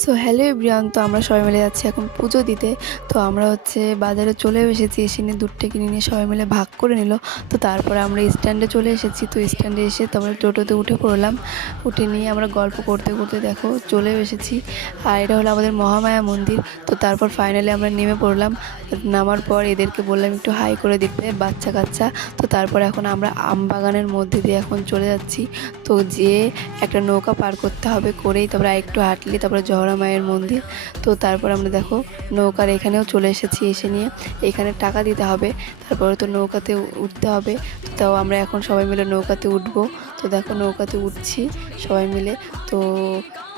So hello everyone, তো আমরা সবাই মিলে যাচ্ছি এখন পুজো দিতে। তো আমরা বাজারে চলেও এসেছি, এসে নিয়ে দুধটা কিনে নিয়ে সবাই মিলে ভাগ করে নিল। তো তারপরে আমরা স্ট্যান্ডে চলে এসেছি। তো স্ট্যান্ডে এসে তো আমরা টোটোতে উঠে পড়লাম। উঠে নিয়ে আমরা গল্প করতে করতে দেখো চলেও এসেছি। আর এটা হলো আমাদের মহামায়া মন্দির। তো তারপর ফাইনালি আমরা নেমে পড়লাম। নামার পর এদেরকে বললাম একটু হাই করে দিতে, বাচ্চা কাচ্চা। তো তারপর এখন আমরা আমবাগানের মধ্যে দিয়ে এখন চলে যাচ্ছি। তো যেয়ে একটা নৌকা পার করতে হবে, করেই তারপরে একটু হাঁটলে তারপরে জহরা মায়ের মন্দির। তো তারপর আমরা দেখো নৌকার এখানেও চলে এসেছি। এসে নিয়ে এখানে টাকা দিতে হবে, তারপরে তো নৌকাতে উঠতে হবে। তো তাও আমরা এখন সবাই মিলে নৌকাতে উঠবো। তো দেখো নৌকাতে উঠছি সবাই মিলে। তো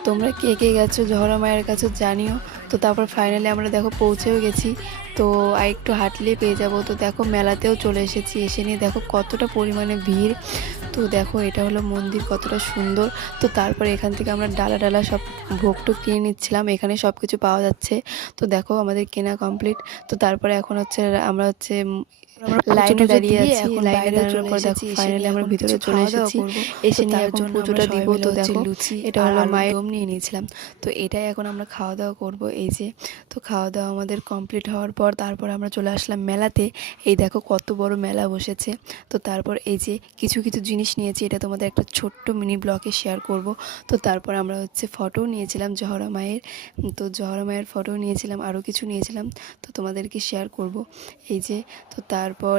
তোমরা কে কে গেছো জহরা মায়ের কাছে জানিও। তো তারপর ফাইনালি আমরা দেখো পৌঁছেও গেছি। তো আর একটু হাঁটলেই পেয়ে যাব। তো দেখো মেলাতেও চলে এসেছি। এসে নিয়ে দেখো কতটা পরিমাণে ভিড়। তো দেখো এটা হলো মন্দির, কতটা সুন্দর। তো তারপরে এখান থেকে আমরা ডালা ডালা সব ভোগটোগ কিনে নিচ্ছিলাম, এখানে সব কিছু পাওয়া যাচ্ছে। তো দেখো আমাদের কেনা কমপ্লিট। তো তারপরে এখন আমরা লাইনে দাঁড়িয়ে আছি। লাইনে দাঁড়ানোর পর দেখো ফাইনালি আমরা ভিতরে চলে এসেছি। এসে নিয়ে এখন পুজোটা দিব। তো দেখো এটা হলো মায়ের দম নিয়ে নিয়েছিলাম। তো এটাই এখন আমরা খাওয়া দাওয়া করব। এই যে তো খাওয়া দাওয়া আমাদের কমপ্লিট হওয়ার পর তারপর আমরা চলে আসলাম মেলাতে। এই দেখো কত বড় মেলা বসেছে। তো তারপর এই যে কিছু কিছু জিনিস নিয়েছি, এটা তোমাদের একটা ছোট্ট মিনি ব্লগে শেয়ার করব। তো তারপর আমরা ফটোও নিয়েছিলাম জহরা মায়ের। তো জহরা মায়ের ফটোও নিয়েছিলাম, আরও কিছু নিয়েছিলাম। তো তোমাদেরকে শেয়ার করব। এই যে তো তারপর